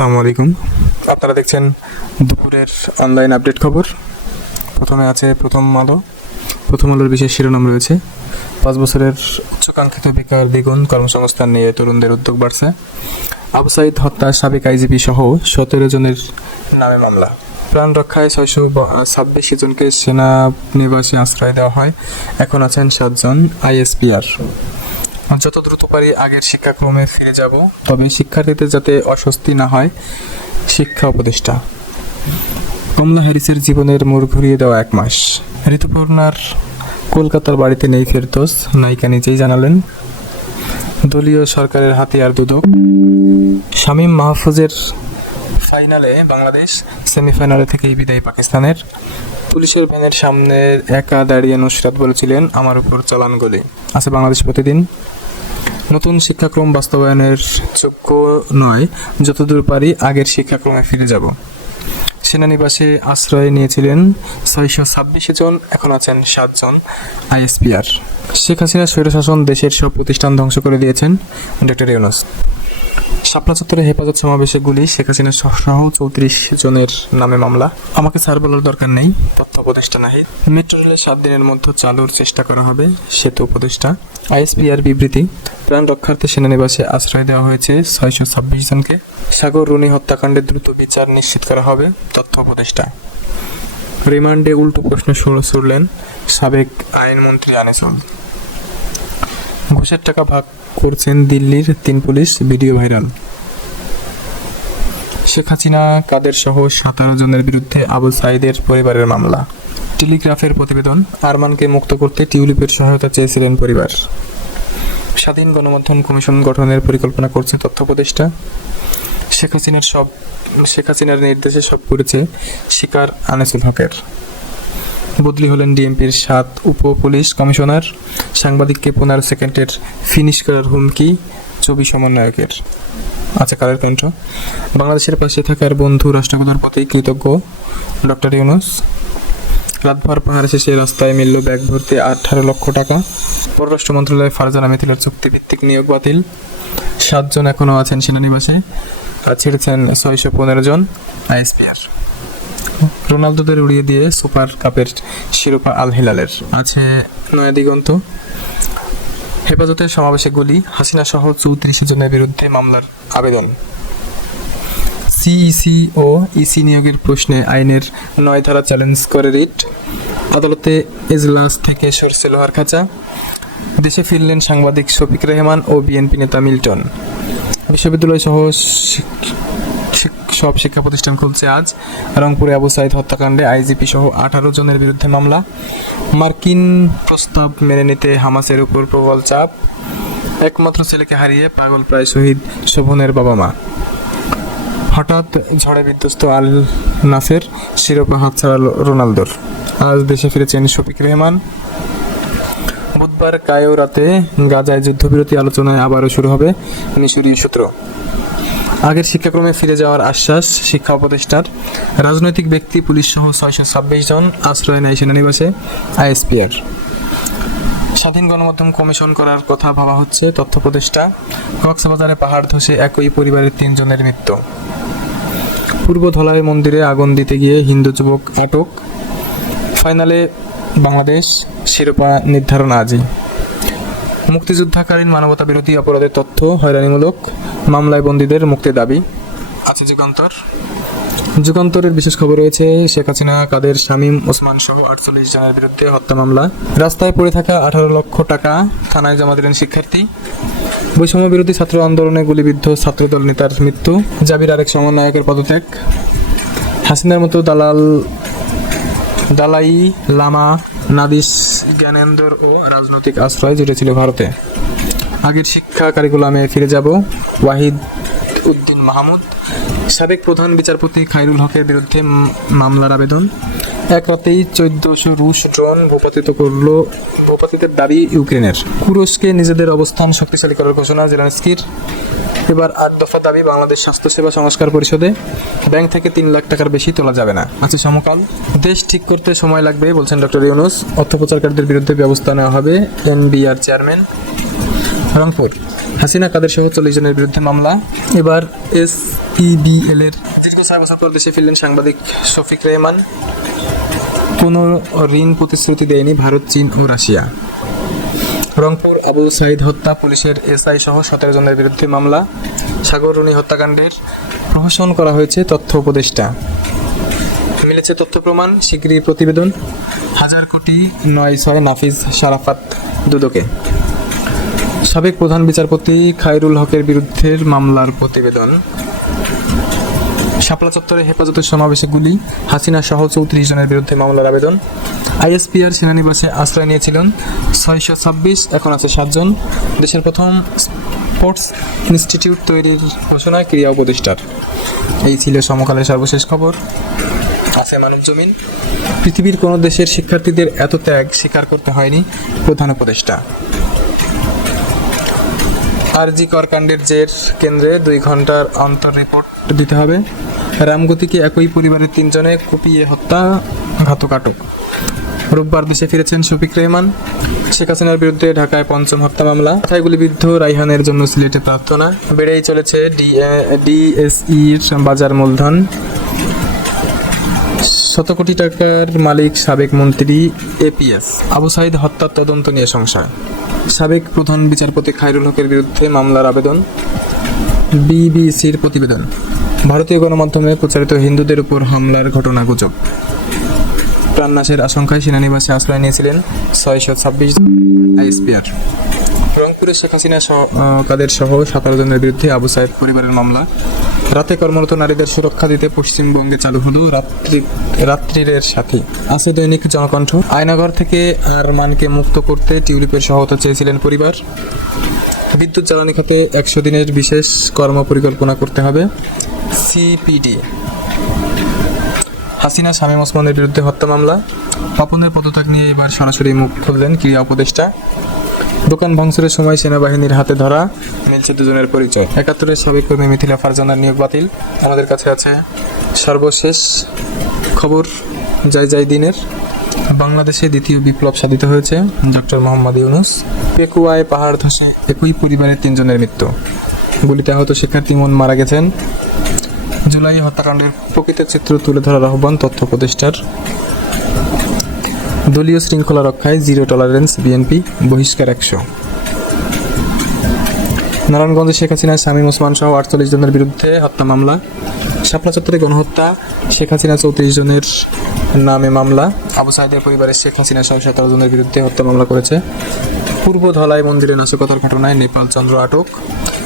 আসসালামু আলাইকুম। আপনারা দেখছেন দুপুরের অনলাইন আপডেট খবর। প্রথমে আছে প্রথম আলো। প্রথম আলোর বিশেষ শিরোনাম রয়েছে। পাঁচ বছরের উচ্চকাঙ্ক্ষিত বেকার দ্বিগুণ কর্মসংস্থান নিয়ে তরুণদের উদ্যোগ বাড়ছে। আবু সাইদ হত্যা সাবেক আইজিপি সহ সতেরো জনের নামে মামলা। প্রাণ রক্ষায় ছয়শো ছাব্বিশ জনকে সেনা নিবাসে আশ্রয় দেওয়া হয়। এখন আছেন সাতজন আইএসপিআর। যত দ্রুত পারি, আগের শিক্ষাক্রমে ফিরে যাব। তবে শিক্ষার্থীদের যাতে অস্বস্তি না হয়, শিক্ষা উপদেষ্টা। কমলা হ্যারিসের জীবনের মোড় ঘুরিয়ে দেওয়া এক মাস। ঋতুপর্ণার কলকাতার বাড়িতে নেই ফেরদোস, নায়িকা নিজেই জানালেন, দলীয় সরকারের হাতিয়ার দুদক। শামীম মাহফুজের ফাইনালে বাংলাদেশ সেমিফাইনালে থেকেই বিদায় পাকিস্তানের। পুলিশের ভ্যানের সামনে একা দাঁড়িয়ে নুসরাত বলেছিলেন, আমার উপর চালান গলি। আছে বাংলাদেশ প্রতিদিন। নতুন শিক্ষাক্রম বাস্তবায়নের যোগ্য নয়, যতদূর পারি আগের শিক্ষাক্রমে ফিরে যাব। সেনানিবাসে আশ্রয় নিয়েছিলেন ছয়শো ছাব্বিশ জন, এখন আছেন সাতজন আইএসপিআর। শেখ হাসিনা স্বৈরশাসন দেশের সব প্রতিষ্ঠান ধ্বংস করে দিয়েছেন। ডক্টর ইউনুস। শাপলা চত্বরে হেফাজত সমাবেশে গুলি, শেখ হাসিনা সহ চৌত্রিশ জনের নামে মামলা। আমাকে স্যার বলার দরকার নেই, তথ্য উপদেষ্টা নাহিদ। মেট্রো রেলের সাত দিনের মধ্যে চালুর চেষ্টা করা হবে, সেতু উপদেষ্টা। আইএসপিআর বিবৃতি, প্রাণ রক্ষার্থে সেনানিবাসে আশ্রয় দেওয়া হয়েছে ছয়শো ছাব্বিশ জনকে। সাগর রুনি হত্যাকাণ্ডে দ্রুত বিচার নিশ্চিত করা হবে, তথ্য উপদেষ্টা। রিমান্ডে উল্টো প্রশ্ন ছুড়লেন সাবেক আইনমন্ত্রী আনিসুল। ঘুষের টাকা ভাগ করছেন দিল্লির তিন police video viral. Sheikh Hasina, Kader সহ সতেরো জনের বিরুদ্ধে আবু সাইদের পরিবারের মামলা। টেলিগ্রাফের প্রতিবেদন, আরমানকে মুক্ত করতে টিউলিপের সহায়তা চেয়েছিলেন পরিবার। স্বাধীন গণমাধ্যম কমিশন গঠনের পরিকল্পনা করছে তথ্য উপদেষ্টা। শেখ হাসিনার সব শেখ হাসিনার নির্দেশে সব করেছে শিকার আনিসুল হকের। বদলি হলেন ডিএমপির সাত উপ পুলিশ কমিশনার, সাংবাদিককে পনেরো সেকেন্ডের ফিনিশ করার হুমকি ছবি সমন্বয়কের। আচ্ছা কালের কণ্ঠ। বাংলাদেশের পাশে থাকার বন্ধু রাষ্ট্রপতির প্রতি কৃতজ্ঞ ডক্টর ইউনুস। রাতভর পাহাড় শেষে রাস্তায় মিলল ব্যাগ ভর্তি আঠারো লক্ষ টাকা। পররাষ্ট্র মন্ত্রণালয়ে ফারজানা মিথিলের চুক্তিভিত্তিক নিয়োগ বাতিল। সাতজন এখনও আছেন সেনানিবাসে। আর ছেড়েছেন ছয়শো পনেরো জন আইএসপিআর। রোনালদোদের উড়িয়ে দিয়ে সুপার কাপের শিরোপা আল হিলালের। আছে নয়া দিগন্ত। হেফাজতের সমাবেশে গুলি, হাসিনা সহ চৌত্রিশ জনের বিরুদ্ধে মামলার আবেদন। সিইসি ও ইসি নিয়োগের প্রশ্নে আইনের নয় ধারা চ্যালেঞ্জ করে রিট। আদালতে এজলাস থেকে সরছে লোহার খাঁচা দেশে ফিরলেন সাংবাদিক শফিক রেহমান ও বিএনপি নেতা মিল্টন। বিশ্ববিদ্যালয় সহ সব শিক্ষা প্রতিষ্ঠান খুলছে আজ। রংপুরে আবু সাইদ হত্যাকাণ্ডে আইজিপি সহ আঠারো জনের বিরুদ্ধে মামলা। মার্কিন প্রস্তাব মেনে নিতে হামাসের উপর প্রবল চাপ। একমাত্র ছেলেকে হারিয়ে পাগল প্রায় শহীদ শোভনের বাবা মা হঠাৎ ঝড়ে বিধ্বস্ত আল নাসের শিরোপা হাতছাড়া রোনালদোর। আজ দেশে ফিরেছেন শফিক রেহমান। বুধবার কায়ো রাতে গাজায় যুদ্ধবিরতি আলোচনায় আবারও শুরু হবে মিশরীয় সূত্র। আগের শিক্ষাক্রমে ফিরে যাওয়ার আশ্বাস শিক্ষা উপদেষ্টার। রাজনৈতিক ব্যক্তি, পুলিশ সহ ছয়শো ছাব্বিশ জন আশ্রয় নেয় সেনানিবাসে আইএসপিআর। স্বাধীন গণমাধ্যম কমিশন করার কথা ভাবা হচ্ছে তথ্য উপদেষ্টা। কক্সবাজারে পাহাড় ধসে একই পরিবারের তিনজনের মৃত্যু। পূর্ব ধলাই মন্দিরে আগুন দিতে গিয়ে হিন্দু যুবক আটক। ফাইনালে বাংলাদেশ শিরোপা নির্ধারণ আজই। মুক্তিযুদ্ধাকালীন মানবতা বিরোধী অপরাধের তথ্য হয়রানিমূলক মামলায় বন্দীদের মুক্তির দাবি। আছে যুগান্তর। যুগান্তরের বিশেষ খবর রয়েছে, শেখ হাসিনা, কাদের শামীম ওসমান সহ আটচল্লিশ জনের বিরুদ্ধে হত্যা মামলা। রাস্তায় পড়ে থাকা আঠারো লক্ষ টাকা থানায় জমা দিলেন শিক্ষার্থী। বৈষম্য বিরোধী ছাত্র আন্দোলনে গুলিবিদ্ধ ছাত্রদল নেতার মৃত্যু। জাবির আরেক সমন্বয়কের পদত্যাগ। হাসিনার মতো দালাল দালাই লামা, নাদিস, জ্ঞানেন্দর ও রাজনৈতিক আশ্রয় জুটেছিল ভারতে। আগের শিক্ষা কারিকুলামে ফিরে যাব ওয়াহিদ উদ্দিন মাহমুদ, সাবেক প্রধান বিচারপতি খাইরুল হকের বিরুদ্ধে মামলার আবেদন। এক রাতেই চোদ্দশো রুশ ড্রোন ভূপাতিত করল, ভূপাতিতের দাবি ইউক্রেনের। কুরস্কে নিজেদের অবস্থান শক্তিশালী করার ঘোষণা জেলানস্কির। এবার আট দফা দাবি বাংলাদেশ স্বাস্থ্যসেবা সংস্কার পরিষদে। ব্যাংক থেকে তিন লাখ টাকার বেশি তোলা যাবে না। আছে সমকাল। দেশ ঠিক করতে সময় লাগবে, বলছেন ডক্টর ইউনুস। অর্থ প্রচারকারীদের বিরুদ্ধে ব্যবস্থা নেওয়া হবে এনবিআর চেয়ারম্যান। রংপুর। হাসিনা, কাদের সহ চল্লিশ জনের বিরুদ্ধে মামলা। এবার এস ইবিএল এর দীর্ঘ ছয় বছর পর দেশে ফিরলেন সাংবাদিক শফিক রেহমান। কোনো ঋণ প্রতিশ্রুতি দেয়নি ভারত, চীন ও রাশিয়া। রংপুর, আবু সাইদ হত্যা পুলিশের এসআই সহ সতেরো জনের বিরুদ্ধে মামলা। সাগর সাগররুনি হত্যাকাণ্ডের প্রহসন করা হয়েছে তথ্য উপদেষ্টা। মিলেছে তথ্য প্রমাণ, শিগগিরই প্রতিবেদন। হাজার কোটি নয় ছয় নাফিজ সারাফাত দুদকে। সাবেক প্রধান বিচারপতি খায়রুল হকের বিরুদ্ধে মামলার প্রতিবেদন। শাপলা চত্বরে হেফাজতের সমাবেশে গুলি, হাসিনা সহ চৌত্রিশ জনের বিরুদ্ধে মামলার আবেদন। আইএসপিআর সেনানিবাসে আশ্রয় নিয়েছিলেন ছয়শো ছাব্বিশ, এখন আছে সাতজন। দেশের প্রথম স্পোর্টস ইনস্টিটিউট তৈরির ঘোষণা ক্রিয়া উপদেষ্টার। এই ছিল সমকালের সর্বশেষ খবর। আছে মানব জমিন। পৃথিবীর কোনো দেশের শিক্ষার্থীদের এত ত্যাগ স্বীকার করতে হয়নি প্রধান উপদেষ্টা। আরজি করকাণ্ডের জের কেন্দ্রে দুই ঘণ্টার অন্তর রিপোর্ট দিতে হবে। রামগতিকে একই পরিবারের তিনজনে কুপিয়ে হত্যা, ঘাতক আটক। রোববার দেশে ফিরেছেন শফিক রেহমান। শেখ হাসিনার বিরুদ্ধে ঢাকায় পঞ্চম হত্যা মামলা। মাথায় গুলিবিদ্ধ রাইহানের জন্য সিলেটে প্রার্থনা। বেড়েই চলেছে ডিএসইর বাজার মূলধন। শত কোটি টাকার মালিক সাবেক মন্ত্রী এপিএস। আবু সাইদ হত্যার তদন্ত নিয়ে সংশয়। সাবেক প্রধান বিচারপতি খায়রুল হকের বিরুদ্ধে মামলার আবেদন। বিবিসির প্রতিবেদন। ভারতীয় গণমাধ্যমে প্রচারিত হিন্দুদের উপর হামলার ঘটনা গুজব। প্রাণনাশের আশঙ্কায় সেনানিবাসে আশ্রয় নিয়েছিলেন ছয়শো ছাব্বিশ আইএসপিআর। রংপুরের শেখ হাসিনা কাদের সহ সতেরো জনের বিরুদ্ধে আবু সাইদ পরিবারের মামলা। রাতে কর্মরত নারীদের সুরক্ষা দিতে পশ্চিমবঙ্গে চালু হলো রাত্রি, রাত্রিরের সাথে। আছে দৈনিক জনকণ্ঠ। আয়নাঘর থেকে আরমানকে মুক্ত করতে টিউলিপের সহায়তা চেয়েছিলেন পরিবার। বিদ্যুৎ জ্বালানি খাতে একশো দিনের বিশেষ কর্ম পরিকল্পনা করতে হবে সিপিডি হাসিনা, শামীম ওসমানের বিরুদ্ধে হত্যা মামলা। পাপনের পদত্যাগ নিয়ে এবার সরাসরি মুখ খুললেন ক্রিয়া উপদেষ্টা। দোকান ভাঙচুরের সময় সেনাবাহিনীর হাতে ধরা, মিলছে দুজনের পরিচয়। একাত্তরের সাবেক কর্মী মিথিলা ফারজানার নিয়োগ বাতিল। আমাদের কাছে আছে সর্বশেষ খবর যাই যাই দিনের। বাংলাদেশে দ্বিতীয় বিপ্লব সাধিত হয়েছে, ডক্টর মোহাম্মদ ইউনুস। পেকুয়ায় পাহাড় ধসে একই পরিবারের তিনজনের মৃত্যু। গুলিতে আহত শিক্ষার্থী মন মারা গেছেন। জুলাই হত্যাকাণ্ডের প্রকৃত চিত্র তুলে ধরার আহ্বান তথ্য উপদেষ্টার দলীয় শৃঙ্খলা রক্ষায় জিরো টলারেন্স বিএনপি, বহিষ্কার একশো। নারায়ণগঞ্জে শেখ হাসিনা শামীম ওসমান সহ আটচল্লিশ জনের বিরুদ্ধে হত্যা মামলা। শাপলা চত্বরে গণহত্যা, শেখ হাসিনা চৌত্রিশ জনের নামে মামলা। আবু সাহেদের পরিবারের শেখ হাসিনা সহ সতেরো জনের বিরুদ্ধে হত্যা মামলা করেছে। পূর্ব ধলাই মন্দিরে নাশকতার ঘটনায় নেপাল চন্দ্র আটক।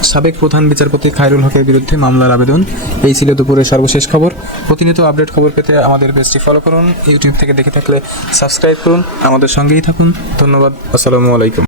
সাবেক প্রধান বিচারপতি খায়রুল হকের বিরুদ্ধে মামলার আবেদন। এই ছিল দুপুরের সর্বশেষ খবর। প্রতিনিয়ত আপডেট খবর পেতে আমাদের পেজটি ফলো করুন, ইউটিউব থেকে দেখে থাকলে সাবস্ক্রাইব করুন। আমাদের সঙ্গেই থাকুন। ধন্যবাদ। আসসালামু আলাইকুম।